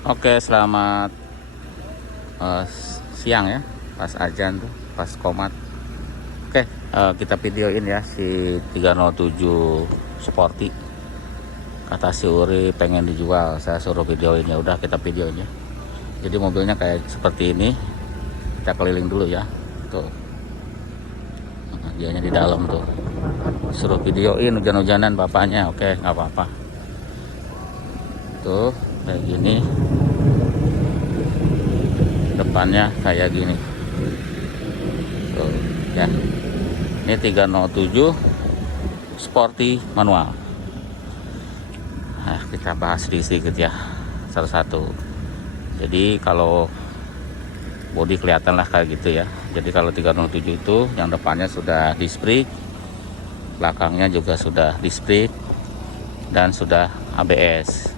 Oke, selamat siang ya, pas azan tuh, pas komat. Oke, kita videoin ya si 307 Sporty. Kata si Uri pengen dijual, saya suruh videoin, ya udah kita videoin ya. Jadi mobilnya kayak seperti ini. Kita keliling dulu ya. Tuh. Dianya di dalam tuh. Suruh videoin hujan-hujanan bapaknya. Oke, nggak apa-apa. Tuh, kayak gini. Depannya kayak gini. Tuh, ya. Ini 307 Sporty manual. Nah, kita bahas sedikit ya, satu-satu. Jadi kalau bodi kelihatan lah kayak gitu ya. Jadi kalau 307 itu yang depannya sudah disc brake, belakangnya juga sudah disc brake dan sudah ABS.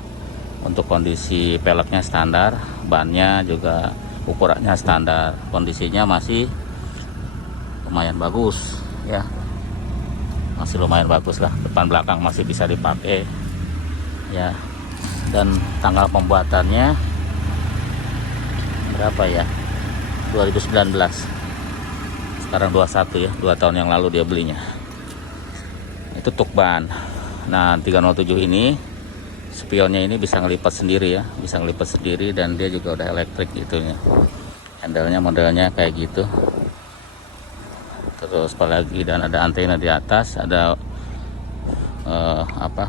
Untuk kondisi peleknya standar, bannya juga ukurannya standar, kondisinya masih lumayan bagus ya, masih lumayan bagus lah, depan belakang masih bisa dipakai ya. Dan tanggal pembuatannya berapa ya, 2019, sekarang 21 ya, 2 tahun yang lalu dia belinya. Itu tuk ban. Nah 307 ini spionnya ini bisa ngelipat sendiri ya, bisa ngelipat sendiri, dan dia juga udah elektrik itunya. Handle-nya modelnya kayak gitu. Terus apalagi, dan ada antena di atas, ada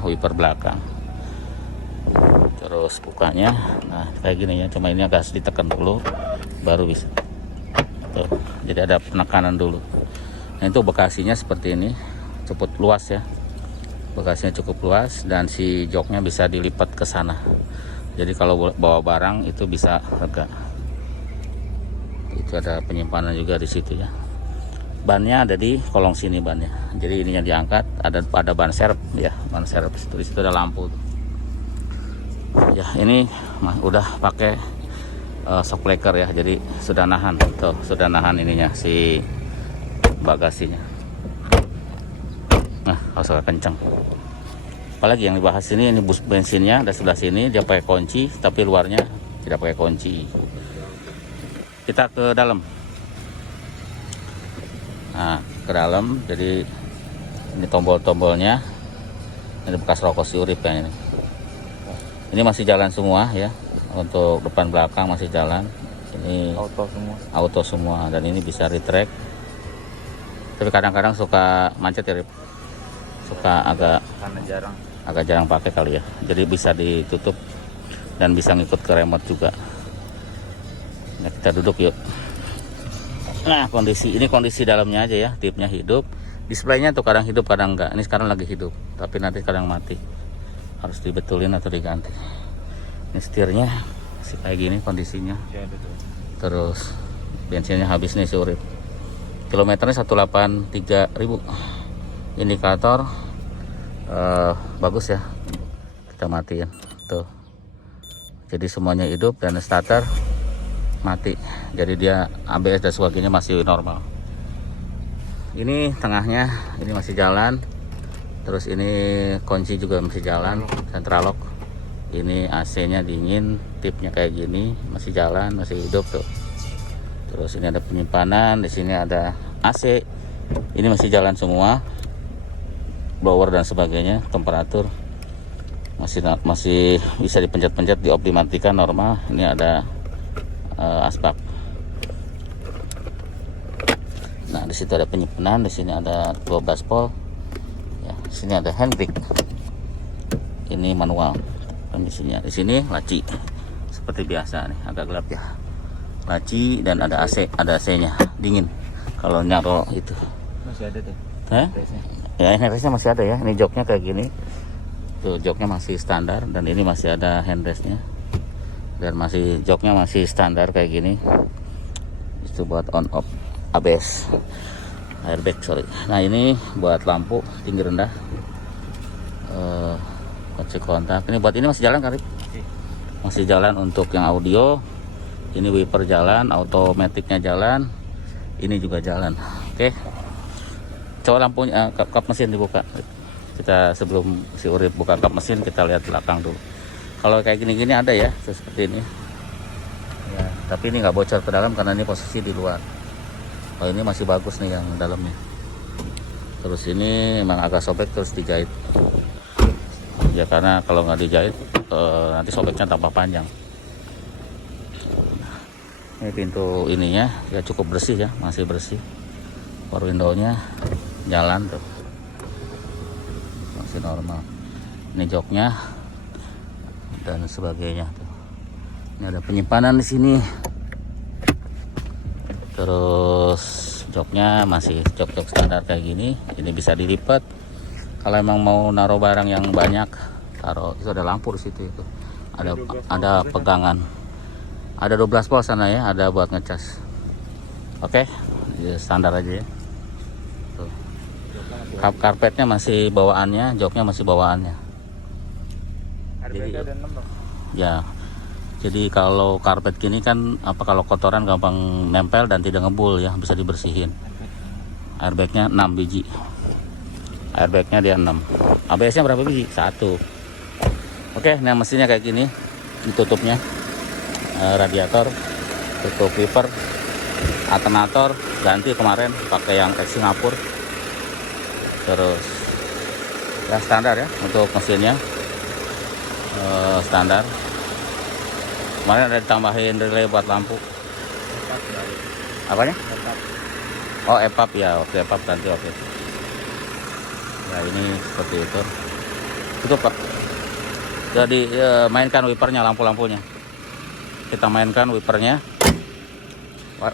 wiper belakang. Terus bukanya, nah kayak gini ya, cuma ini agak ditekan dulu baru bisa. Tuh, jadi ada penekanan dulu. Nah itu bagasinya seperti ini, cukup luas ya. Bagasinya cukup luas, dan si joknya bisa dilipat ke sana. Jadi kalau bawa barang itu bisa lega. Itu ada penyimpanan juga di situ ya. Bannya ada di kolong sini bannya. Jadi ininya diangkat, ada ban serep ya, ban serep di situ ada lampu. Ya ini udah pakai shock breaker ya, jadi sudah nahan tuh, sudah nahan ininya si bagasinya. Nah kalau sudah kencang. Apalagi yang dibahas ini bus bensinnya ada sebelah sini, dia pakai kunci, tapi luarnya tidak pakai kunci. Kita ke dalam. Nah ke dalam, jadi ini tombol-tombolnya, ini bekas rokok si Urip ya ini. Ini masih jalan semua ya, untuk depan belakang masih jalan. Ini auto semua, dan ini bisa retract. Tapi kadang-kadang suka macet ya, Rip. Suka karena agak jarang pakai kali ya, jadi bisa ditutup dan bisa ngikut ke remote juga. Nah, kita duduk yuk. Nah kondisi dalamnya aja ya, tipnya hidup, displaynya tuh kadang hidup kadang enggak. Ini sekarang lagi hidup, tapi nanti kadang mati, harus dibetulin atau diganti. Ini setirnya masih kayak gini kondisinya. Terus bensinnya habis nih sore, kilometernya 183.000. Indikator bagus ya, kita matiin tuh, jadi semuanya hidup, dan starter mati, jadi dia ABS dan sebagainya masih normal. Ini tengahnya ini masih jalan, terus ini kunci juga masih jalan, central lock. Ini AC nya dingin, tipnya kayak gini masih jalan, masih hidup tuh. Terus ini ada penyimpanan, di sini ada AC, ini masih jalan semua, blower dan sebagainya, temperatur masih bisa dipencet-pencet, dioptimatikan normal. Ini ada asbak. Nah di situ ada penyimpanan, di sini ada 12 volt ya, di sini ada handbrake, ini manual kondisinya. Di sini laci seperti biasa nih, agak gelap ya, laci, dan ada AC, ada AC-nya dingin kalau nyarol itu. masih ada tuh. Ya handrestnya masih ada ya, ini joknya kayak gini tuh, joknya masih standar, dan ini masih ada handrestnya, dan masih joknya masih standar kayak gini. Itu buat on off ABS, airbag sorry. Nah ini buat lampu tinggi rendah, kunci kontak. Ini buat ini masih jalan kan, masih jalan untuk yang audio. Ini wiper jalan, automaticnya jalan, ini juga jalan. Oke. Coba lampunya, kap mesin dibuka. Kita sebelum si Urip buka kap mesin, kita lihat belakang dulu. Kalau kayak gini-gini ada ya seperti ini ya, tapi ini nggak bocor ke dalam karena ini posisi di luar. Oh, ini masih bagus nih yang dalamnya. Terus ini memang agak sobek terus dijahit ya, karena kalau nggak dijahit nanti sobeknya tambah panjang. Ini pintu ininya ya cukup bersih ya, masih bersih. Power window-nya jalan tuh, masih normal. Ini joknya dan sebagainya tuh. Ini ada penyimpanan di sini. Terus joknya masih jok-jok standar kayak gini. Ini bisa dilipat. Kalau emang mau naruh barang yang banyak, taruh. Itu ada lampu di situ itu. Ada pegangan. Ada 12 volt sana ya, ada buat ngecas. Oke, ya, standar aja ya. Tuh. Karpetnya masih bawaannya, joknya masih bawaannya. Jadi, ya, jadi kalau karpet gini kan kalau kotoran gampang nempel dan tidak ngebul ya, bisa dibersihin. Airbagnya 6 biji. Airbagnya dia 6. ABS-nya berapa biji? 1. Oke, nah mesinnya kayak gini. Ditutupnya radiator, tutup wiper, alternator ganti kemarin pakai yang ex Singapura. Terus ya standar ya untuk mesinnya. Standar. Kemarin ada ditambahin relay buat lampu. Apanya? Oh, EPAP ya, waktu EPAP ganti waktu itu. Ya ini seperti itu. Itu Pak. Jadi mainkan wipernya, lampu-lampunya. Kita mainkan wipernya.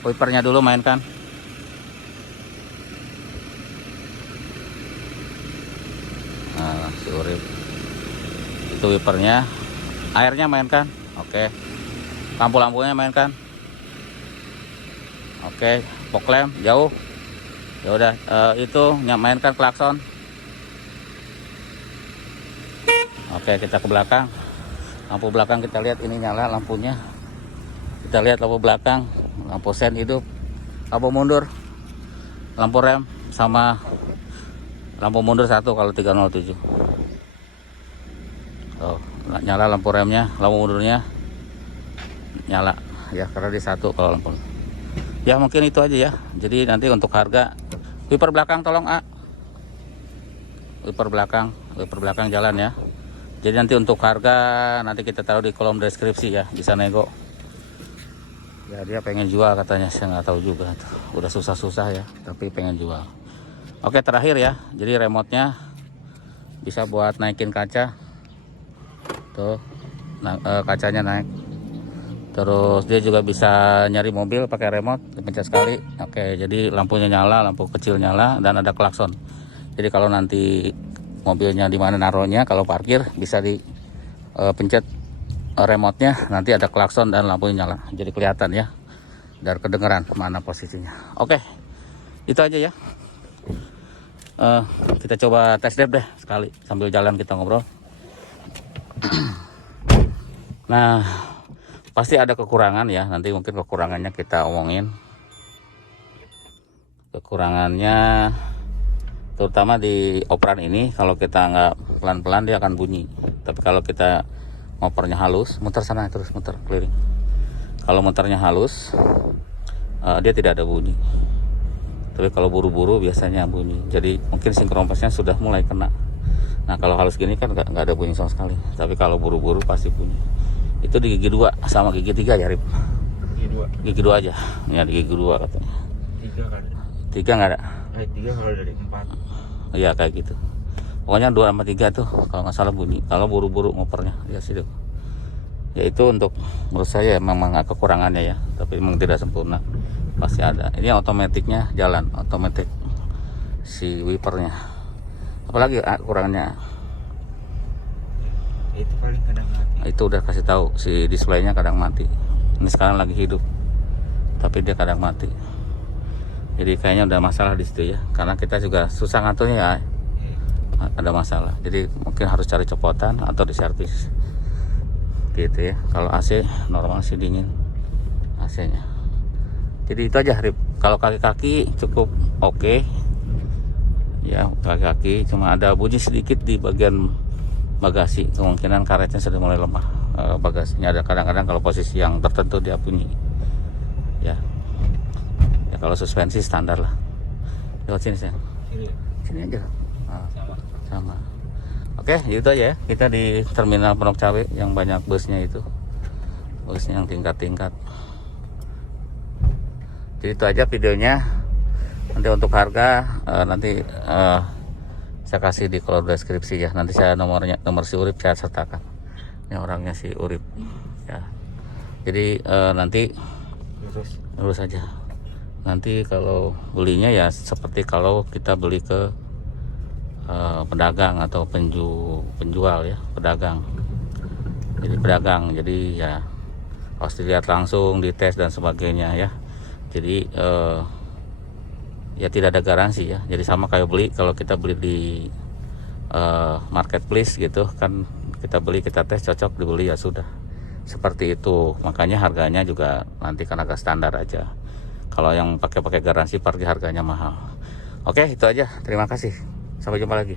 Wipernya dulu mainkan. Nah, si Urip. Itu wipernya, airnya mainkan. Oke, lampu-lampunya mainkan. Oke, fog lamp jauh. Ya udah, itu mainkan klakson. Oke, kita ke belakang. Lampu belakang kita lihat ini nyala lampunya. Kita lihat lampu belakang, lampu sen hidup, lampu mundur, lampu rem sama lampu mundur 1 kalau 307. Oh, nyala lampu remnya, lampu mundurnya nyala ya karena di 1 kalau lampu. Ya mungkin itu aja ya. Jadi nanti untuk harga, wiper belakang tolong wiper belakang jalan ya. Jadi nanti untuk harga nanti kita taruh di kolom deskripsi ya, bisa nego. Ya dia pengen jual katanya, saya nggak tahu juga tuh. Udah susah-susah ya, tapi pengen jual. Oke, terakhir ya. Jadi remote-nya bisa buat naikin kaca. Tuh, kacanya naik. Terus dia juga bisa nyari mobil pakai remote, dipencet sekali. Oke, jadi lampunya nyala, lampu kecil nyala, dan ada klakson. Jadi kalau nanti mobilnya di mana naruhnya, kalau parkir bisa dipencet remote-nya, nanti ada klakson dan lampunya nyala. Jadi kelihatan ya, dan kedengeran mana posisinya. Oke, itu aja ya. Kita coba tes drive deh sekali sambil jalan kita ngobrol. Nah, pasti ada kekurangan ya. Nanti mungkin kekurangannya kita omongin. Kekurangannya terutama di operan ini, kalau kita nggak pelan-pelan dia akan bunyi. Tapi kalau kita ngopernya halus, muter sana terus, muter keliling. Kalau muternya halus, dia tidak ada bunyi. Tapi kalau buru-buru biasanya bunyi. Jadi mungkin sinkronpasnya sudah mulai kena. Nah kalau halus gini kan nggak ada bunyi sama sekali. Tapi kalau buru-buru pasti bunyi. Itu di gigi 2 sama gigi 3 ya Rip? Gigi 2 aja. Ya di gigi 2 katanya. 3 kan? 3 nggak ada? 3 kalau dari 4. Iya kayak gitu. Pokoknya 2 sama 3 tuh kalau nggak salah bunyi. Kalau buru-buru ngopernya ya situ. Ya itu untuk menurut saya memang kekurangannya ya. Tapi memang tidak sempurna. Pasti ada. Ini otomatiknya jalan, otomatis si wipernya. Apalagi kurangnya? Itu paling kadang mati. Itu udah kasih tahu si displaynya kadang mati. Ini sekarang lagi hidup, tapi dia kadang mati. Jadi kayaknya udah masalah di situ ya. Karena kita juga susah ngaturnya ya. Ada masalah. Jadi mungkin harus cari copotan atau diservis. Gitu ya. Kalau AC normal sih dingin AC-nya. Jadi itu aja Rip. Kalau kaki-kaki cukup oke. Ya kaki-kaki cuma ada bunyi sedikit di bagian bagasi, kemungkinan karetnya sudah mulai lemah. bagasinya. Ada kadang-kadang kalau posisi yang tertentu dia bunyi ya. Ya kalau suspensi standar lah. Lewat sini sayang, Kiri. sini aja. Nah, Sama. sama. Oke, itu aja ya. Kita di terminal Pondok Cabe yang banyak busnya itu, busnya yang tingkat-tingkat. Jadi itu aja videonya. Nanti untuk harga nanti saya kasih di kolom deskripsi ya. Nanti saya nomor si Urip saya sertakan. Ini orangnya si Urip ya. Jadi nanti lurus aja. Nanti kalau belinya ya seperti kalau kita beli ke pedagang atau penjual ya, pedagang. Jadi pedagang. Jadi ya harus dilihat langsung, dites dan sebagainya ya. Jadi ya tidak ada garansi ya. Jadi sama kayak beli, kalau kita beli di marketplace gitu kan, kita beli, kita tes, cocok, dibeli ya sudah. Seperti itu. Makanya harganya juga nanti kan agak standar aja. Kalau yang pakai garansi pasti harganya mahal. Oke, itu aja. Terima kasih. Sampai jumpa lagi.